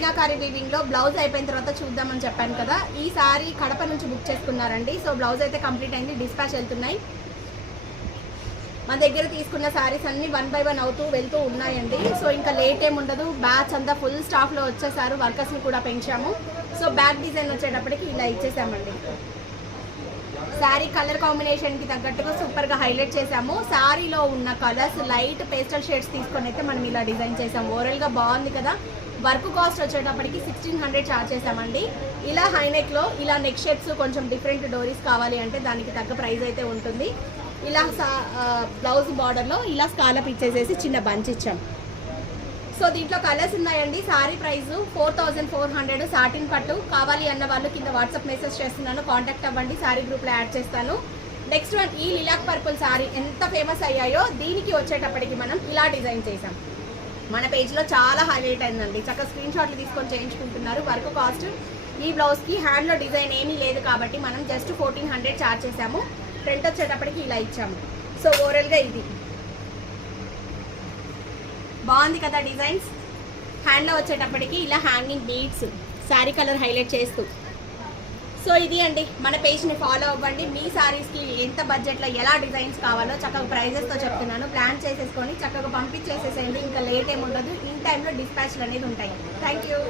Meenakari weaving లో blouse అయిపోయిన తర్వాత చూద్దామని చెప్పాను కదా. ఈ సారీ కడప నుంచి బుక్ చేసుకున్నారండి. సో బ్లౌజ్ అయితే కంప్లీట్ అయింది, డిస్పాచ్ వెళ్తున్నాయి. మన దగ్గర తీసుకున్న సారీస్ అన్ని 1 by 1 అవుతూ వెళ్తూ ఉన్నాయండి. సో ఇంకా లేట్ ఏమి ఉండదు, బ్యాచ్ అంతా ఫుల్ స్టాఫ్ లో వచ్చేసారు, వర్కర్స్ ని కూడా పెంచాము. సో బ్యాక్ డిజైన్ వచ్చేటప్పటికి ఇలా ఇచ్చేసామండి. శారీ కలర్ కాంబినేషన్ కి తగ్గట్టుగా సూపర్ గా హైలైట్ చేసాము. శారీలో ఉన్న కలర్స్ లైట్ పేస్టల్ షేడ్స్ తీసుకొని అయితే మనం ఇలా డిజైన్ చేసాము. ఓవరాల్ గా బాగుంది కదా. వర్క్ కాస్ట్ వచ్చేటప్పటికి 1600 చార్జ్ చేసామండి. ఇలా హైనెక్ లో ఇలా నెక్ షేప్స్ కొంచెం డిఫరెంట్ డోరీస్ కావాలి అంటే దానికి తగ్గ ప్రైస్ అయితే ఉంటుంది. ఇలా బ్లౌజ్ బార్డర్ లో ఇలా స్కాలప్ ఇచ్చేసేసి చిన్న బంచ్ ఇచ్చాం. సో దీంట్లో కలర్స్ ఉన్నాయండి. సారీ ప్రైస్ 4400 సాటిన్ పట్టు. కావాలి అన్న వాళ్ళు కింద వాట్సాప్ మెసేజ్ చేస్తున్నాను, కాంటాక్ట్ అవ్వండి, సారీ గ్రూప్ లో యాడ్ చేస్తాను. నెక్స్ట్ వన్ ఈ లిలాక్ పర్పుల్ సారీ ఎంత ఫేమస్ అయ్యాయో దీనికి వచ్చేటప్పటికి మనం ఇలా డిజైన్ చేసాం. మన పేజ్ లో చాలా హైలైట్ అయిందండి. చక్కగా స్క్రీన్ షాట్లు తీసుకొని చేయించుకుంటున్నారు. వర్క్ కాస్ట్ ఈ బ్లౌజ్ కి హ్యాండ్ లో డిజైన్ ఏమీ లేదు కాబట్టి మనం జస్ట్ 1400 చార్జ్ చేసాము. ఫ్రంట్ వచ్చేటప్పటికి ఇలా ఇచ్చాము. సో ఓవరాల్ గా ఇది బాగుంది కదా డిజైన్స్. హ్యాండ్ లో వచ్చేటప్పటికి ఇలా hanging beads sari colour highlight చేస్తూ. సో ఇది అండి, మన పేజ్ ని ఫాలో అవ్వండి. మీ సారీస్ కి ఎంత బడ్జెట్ లో ఎలా డిజైన్స్ కావాలో చక్కగా ప్రైజెస్ తో చెప్తున్నాను. ప్లాన్ చేసేసుకొని చక్కగా పంపించేసేసేయండి. ఇంకా లేట్ ఏమి ఉండదు. ఇన్ టైంలో డిస్పాచ్లు అనేది ఉంటాయి. Thank you.